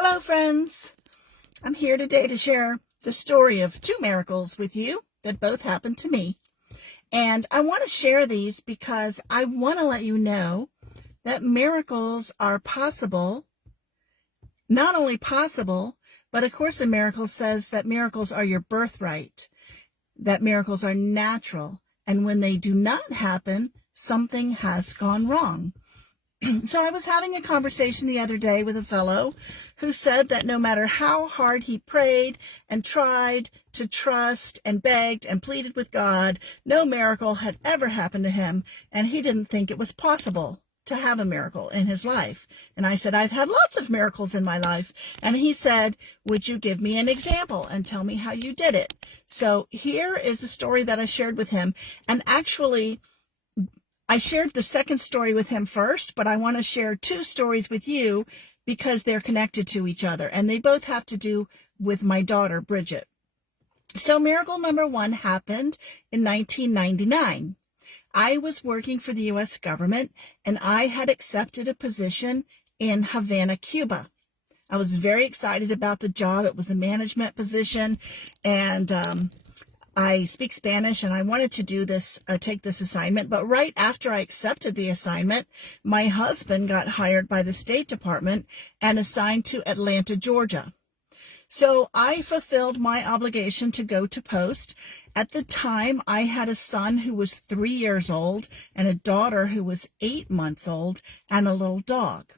Hello, friends. I'm here today to share the story of two miracles with you that both happened to me. And I want to share these because I want to let you know that miracles are possible. Not only possible, but A Course in Miracles says that miracles are your birthright, that miracles are natural. And when they do not happen, something has gone wrong. So I was having a conversation the other day with a fellow who said that no matter how hard he prayed and tried to trust and begged and pleaded with God, no miracle had ever happened to him, and he didn't think it was possible to have a miracle in his life. And I said, I've had lots of miracles in my life. And he said, would you give me an example and tell me how you did it? So here is the story that I shared with him. And actually, I shared the second story with him first, but I want to share two stories with you because they're connected to each other, and they both have to do with my daughter, Bridget. So miracle number one happened in 1999. I was working for the U.S. government, and I had accepted a position in Havana, Cuba. I was very excited about the job. It was a management position, and I speak Spanish and I wanted to do this, take this assignment. But right after I accepted the assignment, my husband got hired by the State Department and assigned to Atlanta, Georgia. So I fulfilled my obligation to go to post. At the time, I had a son who was 3 years old and a daughter who was 8 months old and a little dog.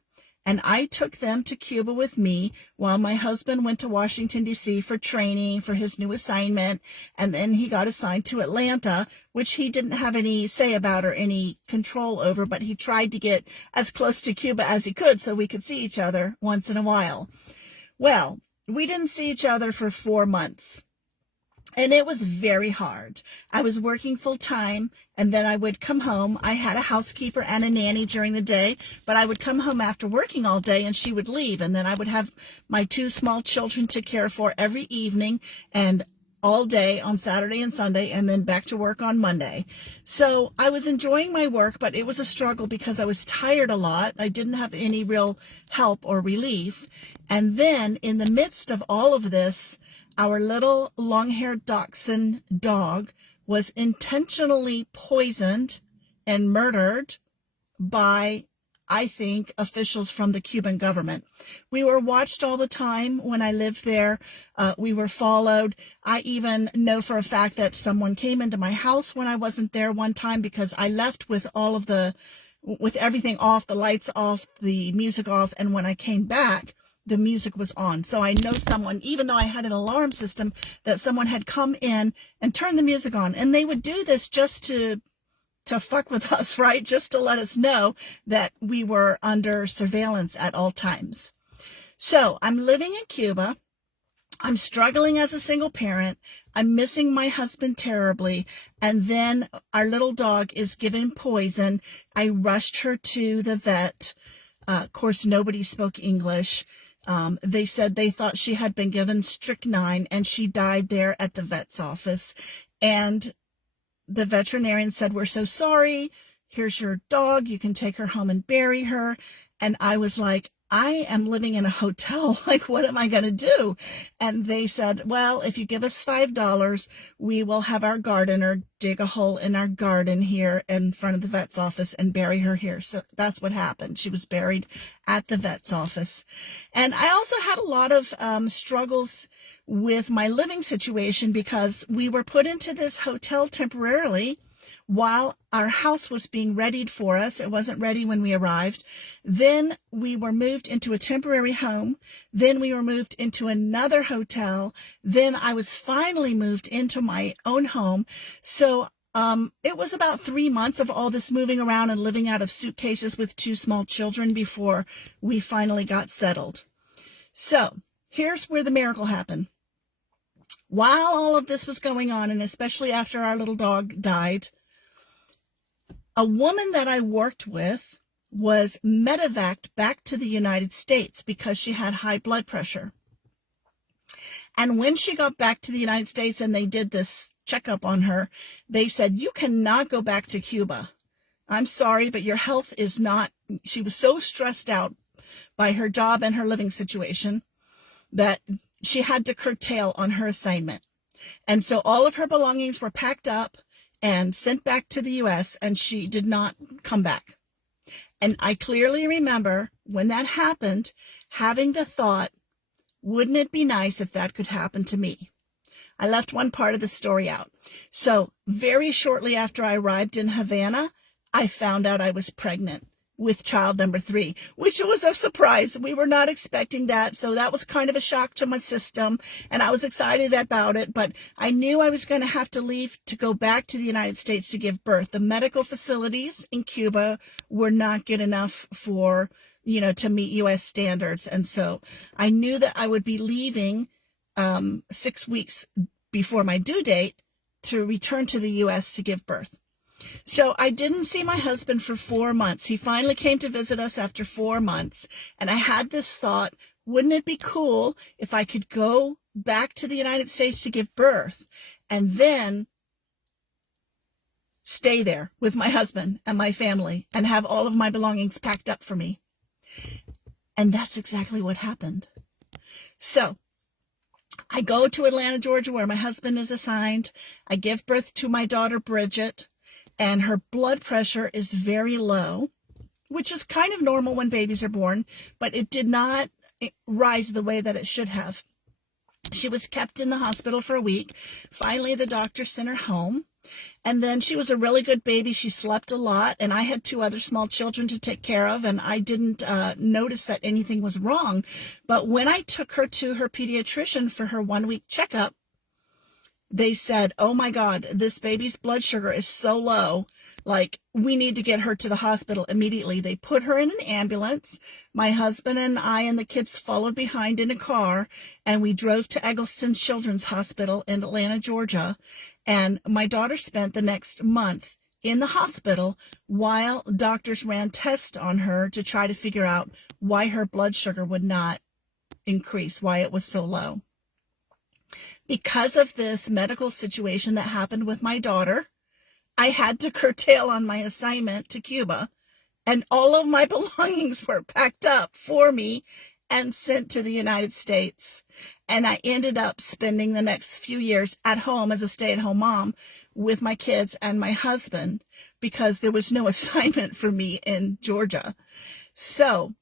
And I took them to Cuba with me while my husband went to Washington, D.C. for training for his new assignment. And then he got assigned to Atlanta, which he didn't have any say about or any control over, but he tried to get as close to Cuba as he could so we could see each other once in a while. Well, we didn't see each other for 4 months. And it was very hard. I was working full time, and then I would come home. I had a housekeeper and a nanny during the day, but I would come home after working all day and she would leave. And then I would have my 2 small children to care for every evening and all day on Saturday and Sunday, and then back to work on Monday. So I was enjoying my work, but it was a struggle because I was tired a lot. I didn't have any real help or relief. And then in the midst of all of this, our little long-haired dachshund dog was intentionally poisoned and murdered by, I think, officials from the Cuban government. We were watched all the time when I lived there. We were followed. I even know for a fact that someone came into my house when I wasn't there one time because I left with with everything off, the lights off, the music off, and when I came back, the music was on. So I know someone, even though I had an alarm system, that someone had come in and turned the music on. And they would do this just to fuck with us, right? Just to let us know that we were under surveillance at all times. So I'm living in Cuba. I'm struggling as a single parent. I'm missing my husband terribly. And then our little dog is given poison. I rushed her to the vet. Of course, nobody spoke English. They said they thought she had been given strychnine and she died there at the vet's office. And the veterinarian said, we're so sorry. Here's your dog. You can take her home and bury her. And I was like, I am living in a hotel. Like, what am I going to do? And they said, well, if you give us $5, we will have our gardener dig a hole in our garden here in front of the vet's office and bury her here. So that's what happened. She was buried at the vet's office. And I also had a lot of struggles with my living situation because we were put into this hotel temporarily while our house was being readied for us. It wasn't ready when we arrived. Then we were moved into a temporary home. Then we were moved into another hotel. Then I was finally moved into my own home. So it was about 3 months of all this moving around and living out of suitcases with 2 small children before we finally got settled. So here's where the miracle happened. While all of this was going on, and especially after our little dog died, a woman that I worked with was medevaced back to the United States because she had high blood pressure. And when she got back to the United States and they did this checkup on her, they said, you cannot go back to Cuba. I'm sorry, but your health is not, she was so stressed out by her job and her living situation that she had to curtail on her assignment. And so all of her belongings were packed up and sent back to the U.S., and she did not come back. And I clearly remember when that happened, having the thought, wouldn't it be nice if that could happen to me? I left one part of the story out. So very shortly after I arrived in Havana, I found out I was pregnant with child number 3, which was a surprise. We were not expecting that. So that was kind of a shock to my system, and I was excited about it, but I knew I was going to have to leave to go back to the United States to give birth. The medical facilities in Cuba were not good enough for, to meet U.S. standards. And so I knew that I would be leaving 6 weeks before my due date to return to the U.S. to give birth. So I didn't see my husband for 4 months. He finally came to visit us after 4 months. And I had this thought, wouldn't it be cool if I could go back to the United States to give birth and then stay there with my husband and my family and have all of my belongings packed up for me? And that's exactly what happened. So I go to Atlanta, Georgia, where my husband is assigned. I give birth to my daughter, Bridget, and her blood pressure is very low, which is kind of normal when babies are born, but it did not rise the way that it should have. She was kept in the hospital for a week. Finally, the doctor sent her home. And then she was a really good baby. She slept a lot, and I had 2 other small children to take care of, and I didn't notice that anything was wrong. But when I took her to her pediatrician for her 1-week checkup, they said, oh my God, this baby's blood sugar is so low, like we need to get her to the hospital immediately. They put her in an ambulance. My husband and I and the kids followed behind in a car, and we drove to Eggleston Children's Hospital in Atlanta, Georgia. And my daughter spent the next month in the hospital while doctors ran tests on her to try to figure out why her blood sugar would not increase, why it was so low. Because of this medical situation that happened with my daughter, I had to curtail on my assignment to Cuba, and all of my belongings were packed up for me and sent to the United States. And I ended up spending the next few years at home as a stay-at-home mom with my kids and my husband because there was no assignment for me in Georgia. So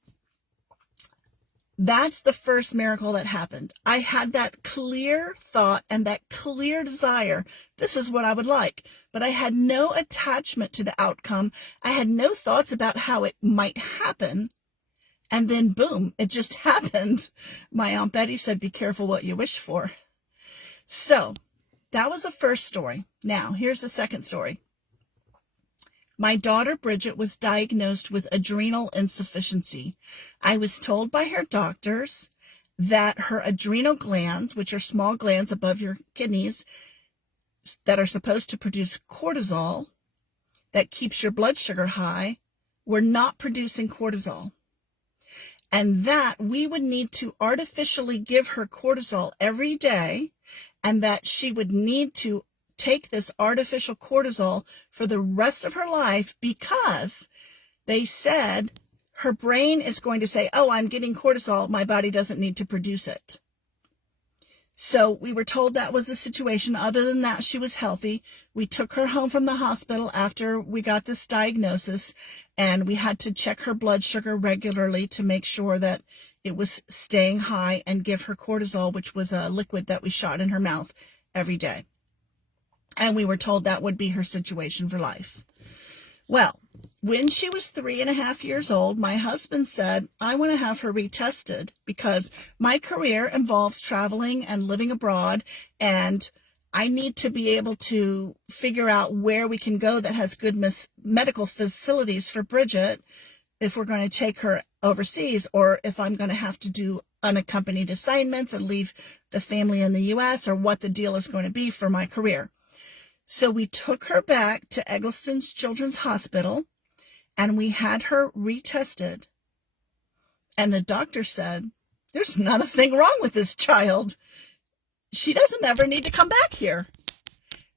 that's the first miracle that happened. I had that clear thought and that clear desire. This is what I would like. But I had no attachment to the outcome. I had no thoughts about how it might happen. And then boom, it just happened. My Aunt Betty said, be careful what you wish for. So that was the first story. Now, here's the second story. My daughter, Bridget, was diagnosed with adrenal insufficiency. I was told by her doctors that her adrenal glands, which are small glands above your kidneys that are supposed to produce cortisol, that keeps your blood sugar high, were not producing cortisol. And that we would need to artificially give her cortisol every day, and that she would need to take this artificial cortisol for the rest of her life because they said her brain is going to say, oh, I'm getting cortisol. My body doesn't need to produce it. So we were told that was the situation. Other than that, she was healthy. We took her home from the hospital after we got this diagnosis, and we had to check her blood sugar regularly to make sure that it was staying high and give her cortisol, which was a liquid that we shot in her mouth every day. And we were told that would be her situation for life. Well, when she was 3.5 years old, my husband said, I want to have her retested because my career involves traveling and living abroad, and I need to be able to figure out where we can go that has good medical facilities for Bridget if we're going to take her overseas, or if I'm going to have to do unaccompanied assignments and leave the family in the U.S., or what the deal is going to be for my career. So we took her back to Eggleston Children's Hospital, and we had her retested. And the doctor said, there's not a thing wrong with this child. She doesn't ever need to come back here.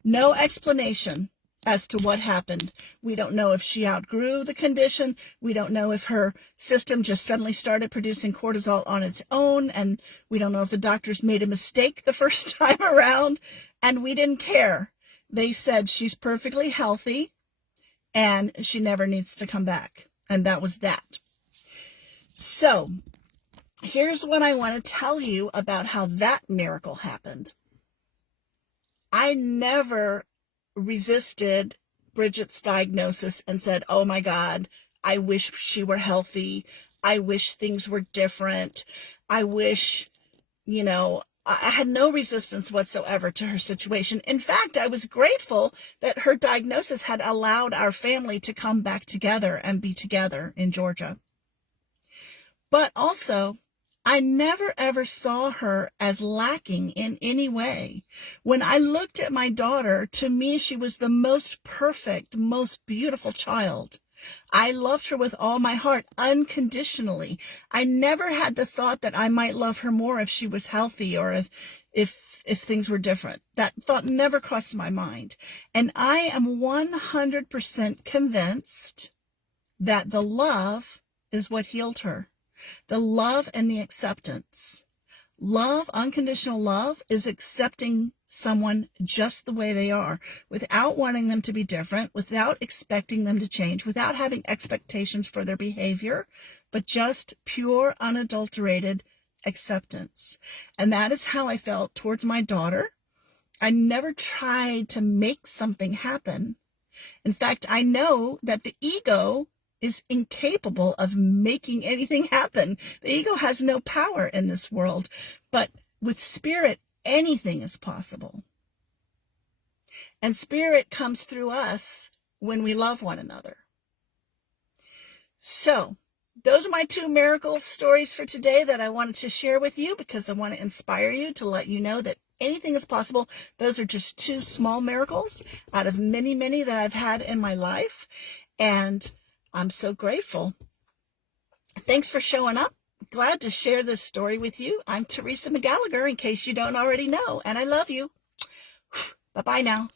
No explanation. as to what happened. We don't know if she outgrew the condition. We don't know if her system just suddenly started producing cortisol on its own, and we don't know if the doctors made a mistake the first time around, and we didn't care. They said she's perfectly healthy and she never needs to come back. And that was that. So here's what I want to tell you about how that miracle happened. I never resisted Bridget's diagnosis and said, oh my God, I wish she were healthy. I wish things were different. I wish, I had no resistance whatsoever to her situation. In fact, I was grateful that her diagnosis had allowed our family to come back together and be together in Georgia. But also, I never ever saw her as lacking in any way. When I looked at my daughter, to me, she was the most perfect, most beautiful child. I loved her with all my heart, unconditionally. I never had the thought that I might love her more if she was healthy or if things were different. That thought never crossed my mind. And I am 100% convinced that the love is what healed her. The love and the acceptance. Love, unconditional love, is accepting someone just the way they are, without wanting them to be different, without expecting them to change, without having expectations for their behavior, but just pure, unadulterated acceptance. And that is how I felt towards my daughter. I never tried to make something happen. In fact, I know that the ego is incapable of making anything happen. The ego has no power in this world, but with spirit, anything is possible. And spirit comes through us when we love one another. So, those are my 2 miracle stories for today that I wanted to share with you because I want to inspire you, to let you know that anything is possible. Those are just 2 small miracles out of many, many that I've had in my life. And I'm so grateful. Thanks for showing up. Glad to share this story with you. I'm Teresa McGallagher, in case you don't already know, and I love you. Bye-bye now.